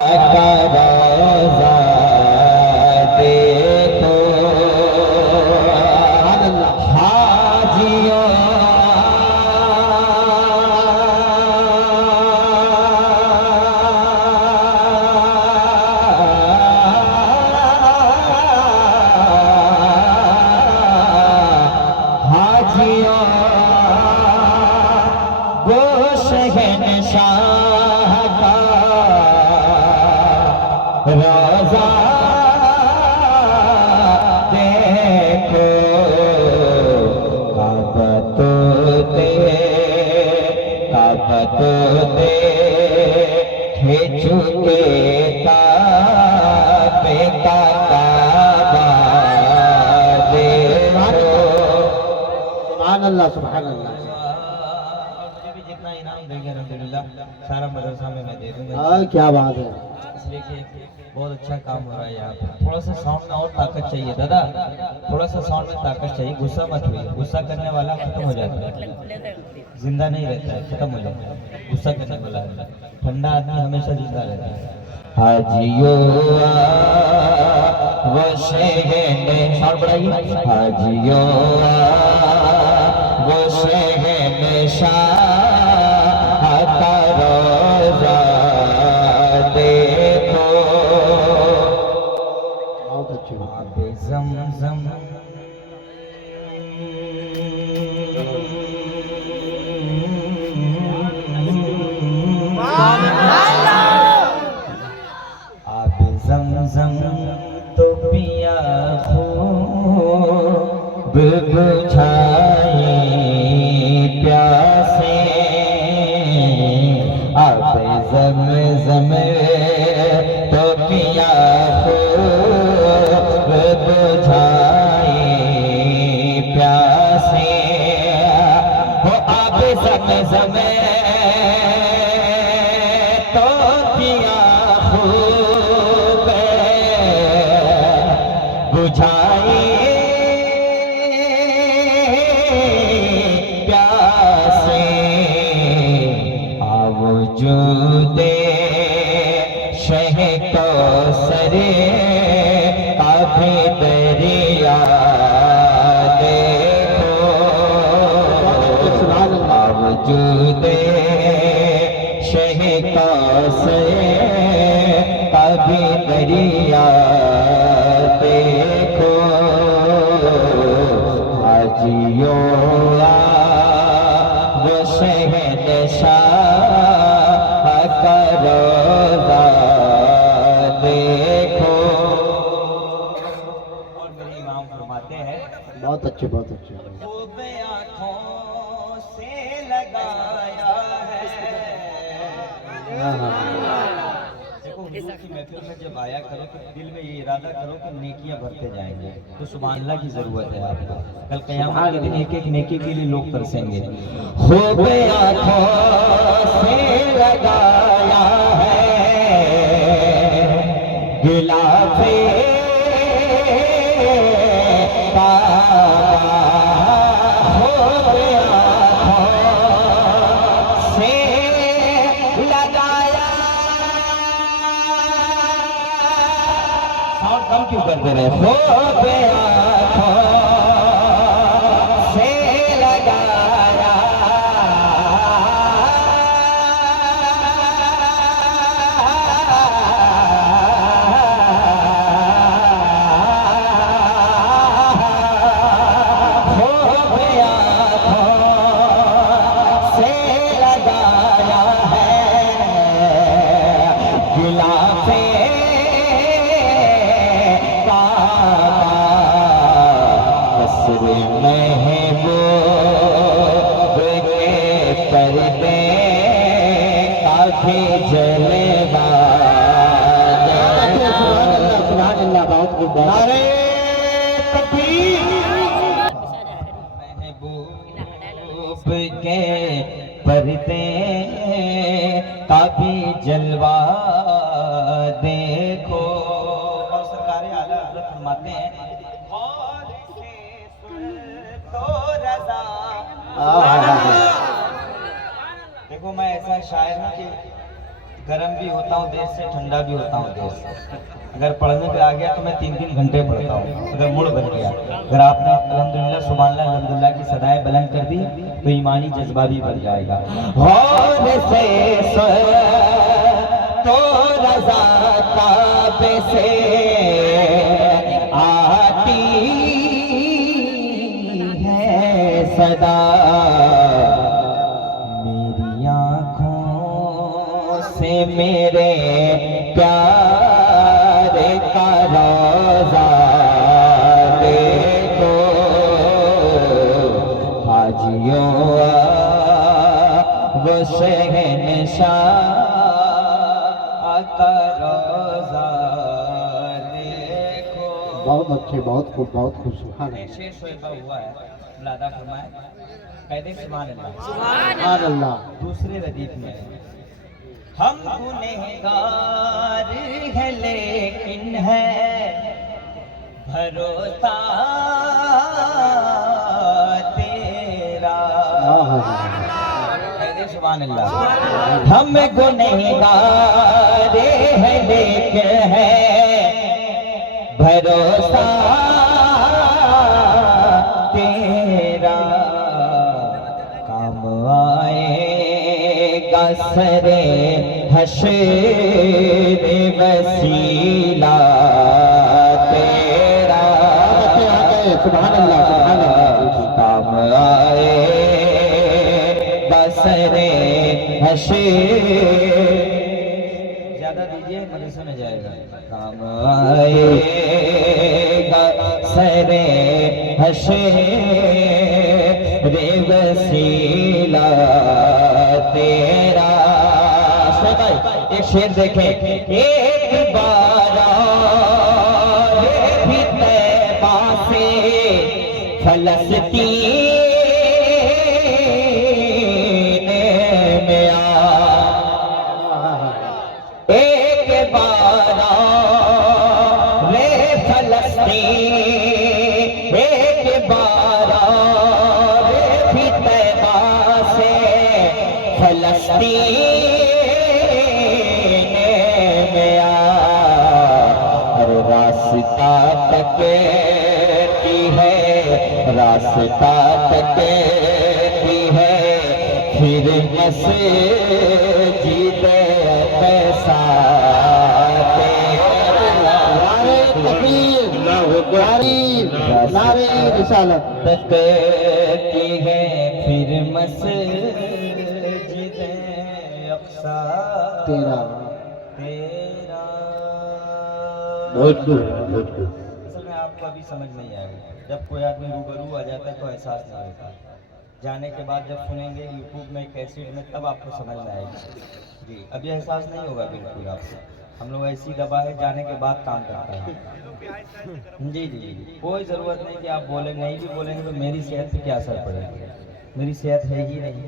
रोजा देखो हाजियों हाजियों वो शहंशाह का रोजा देखो काबतोते चुके काबे का काबा देखो। सुभान अल्लाह सुभान अल्लाह। मुझे भी जितना इनाम देंगे अल्हम्दुलिल्लाह सारा मदरसा में मैं दे दूंगा। क्या बात है। इसलिए कि बहुत अच्छा काम हो रहा है यहाँ पर। थोड़ा सा साउंड में और ताकत चाहिए दादा, थोड़ा सा साउंड में ताकत चाहिए। गुस्सा मत होइए, गुस्सा करने वाला खत्म हो जाता है, जिंदा नहीं रहता है, खत्म हो जाता है। गुस्सा करने वाला ठंडा आदमी हमेशा जिंदा रहता है। हाजियो वो साउंड बढ़ाइए। हाजियो वो शहंशाह का रोजा देखो। बहुत अच्छी बात। आबे ज़मज़म आबे ज़मज़म तो पिया खूब बुझाए प्यासे। आबे ज़मज़म तो पिया खूब बुझाए प्यासे। हो आबे ज़मज़म तो पिया खूब बुझाए प्यासे। आवजूदे शह कौसरे काफी दरिया देखो। आवजूदे शह कौसरे काफी दरिया देखो। हाजियों वो शहंशाह का रोजा देखो। और मेरे इमाम फरमाते हैं बहुत अच्छे बहुत अच्छे। खूब आँखों से लगाया है। देखो हुजूर की महफिल में जब आया करो तो दिल में ये इरादा करो कि नेकियां बढ़ते जाएंगे। तो सुभान अल्लाह की जरूरत है आपको। कल क़यामत के दिन एक एक नेकी के लिए लोग तरसेंगे। खूब आँखों से लगाया है गिलाफे काबा। खूब आँखों से लगाया। साउंड कम क्यों करते रहे। खूब आँखों से लगाया खूब आँखों से लगाया है गिलाफे काबा। कसर महबूब के पर्दे काफी जलवा। सुभान अल्लाह बहुत खूब। नारे तकबीर। महबूब के पर्दे काफी जलवा देखो। और सरकार आला हज़रत फरमाते हैं और से सुन तो रज़ा। देखो मैं ऐसा शायर हूँ कि गर्म भी होता हूँ देर से, ठंडा भी होता हूँ देर से। अगर पढ़ने पे आ गया तो मैं 3-3 घंटे पढ़ता हूँ, अगर मूड बन गया। अगर आपने अल्हम्दुलिल्लाह सुभान अल्लाह अल्हम्दुलिल्लाह की सदाएं बुलंद कर दी तो ईमानी जज्बा भी बढ़ जाएगा। और से तो रज़ा काबे से आती है सदा, मेरी आँखों से मेरे प्यारे का रोज़ा देखो, हाजियों वो शहंशाह का रोज़ा देखो। बहुत अच्छे, बहुत खूब, बहुत खूब। सुभान अल्लाह, शेर शोएबा हुआ है, मुलादा फरमाए, कहते सुभान अल्लाह। सुभान अल्लाह। दूसरे रदीफ में हम गुनहगार है लेकिन है भरोसा तेरा। कहते सुभान अल्लाह। हम गुनहगार है लेकिन है भरोसा तेरा, काम आएगा सरे हश्र वसीला तेरा। सुभान अल्लाह, सुभान अल्लाह। काम आएगा सरे हश्र, ज्यादा दीजिए मदरसे में जाएगा। काम आएगा सरे हश्र वसीला तेरा। एक शेर देखें, एक बार भी तैबा से फलस्तीन में आ, एक बार रे फलस्तीन, एक बार रे भी तैबा से फलस्तीन में आ, और रास्ता तकती है, रास्ता तकती है फिर मस्जिद कैसा नारे तकबीर, नारे रिसालत। तकती है फिर मस्जिद अक्सा तेरा। तेरा। बहुत खूब, बहुत खूब। असल में आपको अभी समझ नहीं आएगा, जब कोई आदमी रूबरू आ जाता है तो एहसास नहीं होता। जाने के बाद जब सुनेंगे यूट्यूब में, कैसेट में, तब आपको समझ में आएगी। जी अभी एहसास नहीं होगा बिल्कुल आपको। हम लोग ऐसी दवा है, जाने के बाद काम करता है। जी जी जी, कोई ज़रूरत नहीं कि आप बोले, नहीं भी बोलेंगे तो मेरी सेहत पे क्या असर पड़ेगा, मेरी सेहत है ही नहीं।